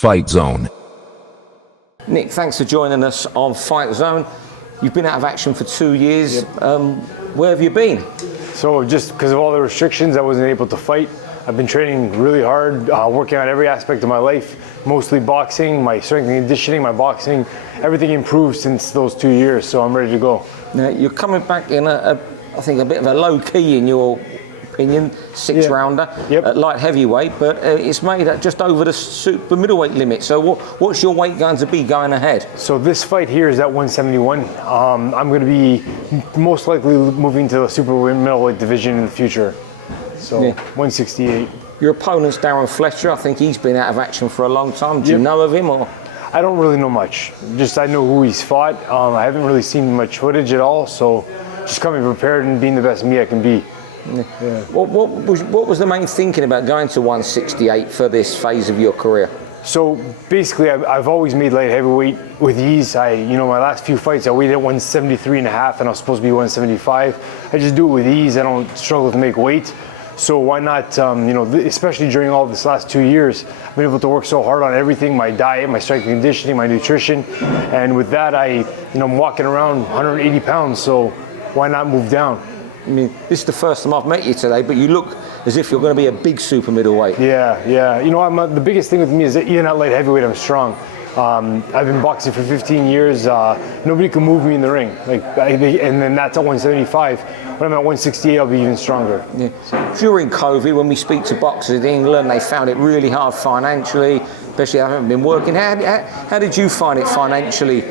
Fightzone. Nick, thanks for joining us on Fightzone. You've been out of action for 2 years. Yep. Where have you been? So just because of all the restrictions, I wasn't able to fight. I've been training really hard, working on every aspect of my life, mostly boxing, my strength and conditioning, my boxing. Everything improved since those 2 years, so I'm ready to go. Now, you're coming back in I think a bit of a low key in your opinion, six-rounder at light heavyweight, but it's made at just over the super middleweight limit. So what's your weight going to be going ahead? So this fight here is at 171. I'm going to be most likely moving to the super middleweight division in the future. So 168. Your opponent's Darren Fletcher. I think he's been out of action for a long time. Do you know of him or? I don't really know much. Just I know who he's fought. I haven't really seen much footage at all. So just coming prepared and being the best me I can be. Yeah. What was the main thinking about going to 168 for this phase of your career? So basically, I've always made light heavyweight with ease. My last few fights, I weighed at 173 and a half, and I was supposed to be 175. I just do it with ease. I don't struggle to make weight. So why not, especially during all this last 2 years, I've been able to work so hard on everything, my diet, my strength and conditioning, my nutrition. And with that, I'm walking around 180 pounds, so why not move down? I mean, this is the first time I've met you today, but you look as if you're going to be a big super middleweight. Yeah. The biggest thing with me is that even at light heavyweight, I'm strong. I've been boxing for 15 years. Nobody can move me in the ring. And then that's at 175. When I'm at 168, I'll be even stronger. Yeah. During COVID, when we speak to boxers in England, they found it really hard financially, especially if they haven't been working. How did you find it financially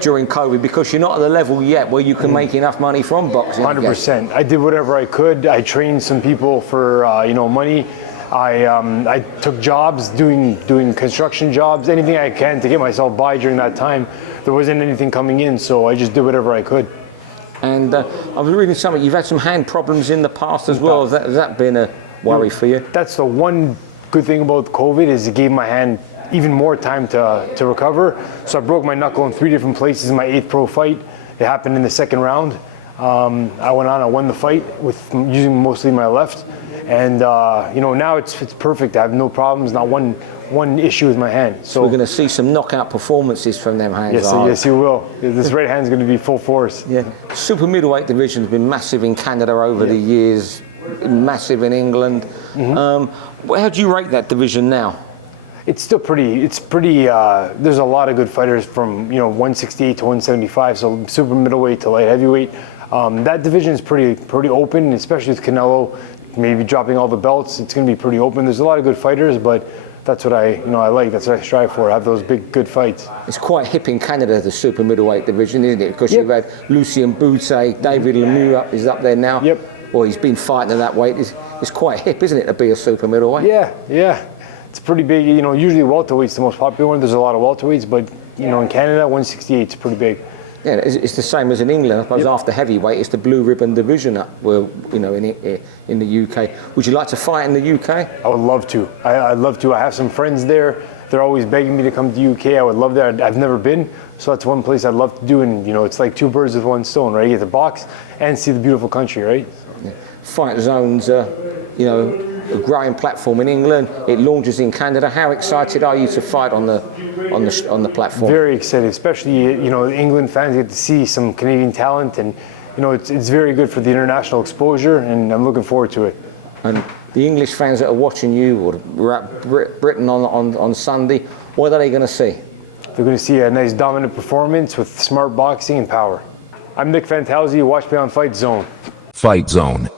during COVID, because you're not at the level yet where you can make enough money from boxing? 100%. I did whatever I could. I trained some people for money. I took jobs, doing construction jobs, anything I can to get myself by during that time. There wasn't anything coming in, so I just did whatever I could. And I was reading something, you've had some hand problems in the past as well. Has that been a worry for you? That's the one good thing about COVID, is it gave my hand even more time to recover. So I broke my knuckle in 3 different places in my 8th pro fight. It happened in the 2nd round. I won the fight with using mostly my left. And now it's perfect. I have no problems, not one issue with my hand. So we're going to see some knockout performances from them hands. Yes, you will. This right hand's going to be full force. Yeah. Super middleweight division has been massive in Canada over the years, massive in England. How do you rate that division now? It's still pretty. There's a lot of good fighters from 168 to 175. So super middleweight to light heavyweight. That division is pretty open, especially with Canelo maybe dropping all the belts. It's going to be pretty open. There's a lot of good fighters, but that's what I like. That's what I strive for. Have those big, good fights. It's quite hip in Canada, the super middleweight division, isn't it? Because you've had Lucien Boutte, David Lemieux is up there now. Well, he's been fighting at that weight. It's quite hip, isn't it, to be a super middleweight? Yeah. It's pretty big. Usually welterweight's the most popular one. There's a lot of welterweights, but in Canada, 168 is pretty big. Yeah, it's the same as in England. I suppose after heavyweight, it's the blue ribbon division up where, in the UK. Would you like to fight in the UK? I would love to. I'd love to. I have some friends there. They're always begging me to come to the UK. I would love that. I've never been, so that's one place I'd love to do. And it's like 2 birds with 1 stone, right? You get to box and see the beautiful country, right? Yeah. Fightzone's, a growing platform in England. It launches in Canada. How excited are you to fight on the platform? Very excited, especially England fans get to see some Canadian talent, and it's very good for the international exposure, and I'm looking forward to it. And the English fans that are watching you, or Britain on Sunday, what are they going to see? They're going to see a nice dominant performance with smart boxing and power. I'm Nick Fantauzzi. Watch me on Fightzone. Fightzone.